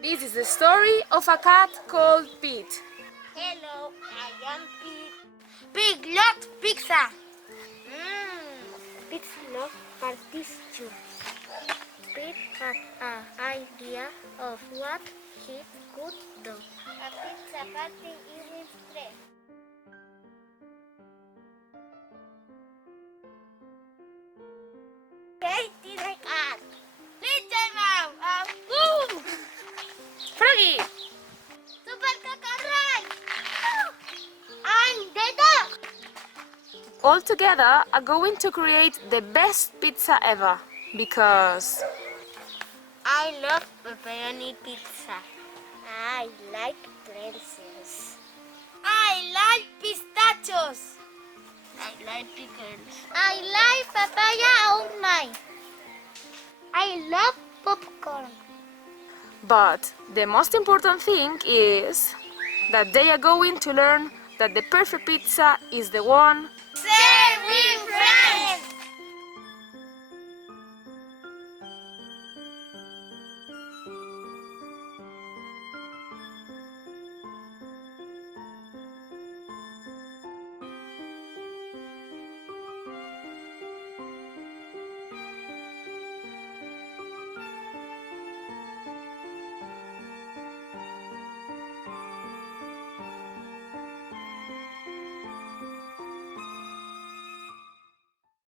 This is the story of a cat called Pete. Hello, I am Pete. Pig loves pizza. Pete loves participation. Pete had an idea of what he could do. A pizza party in his street. Katie the cat. Little Mouse. Woo! Froggy! Super Cacarrai. And the dog. All together are going to create the best pizza ever because I love pepperoni pizza. I like pretzels. I like pistachios. I like pickles. I like papaya on mine. I love popcorn. But the most important thing is that they are going to learn that the perfect pizza is the one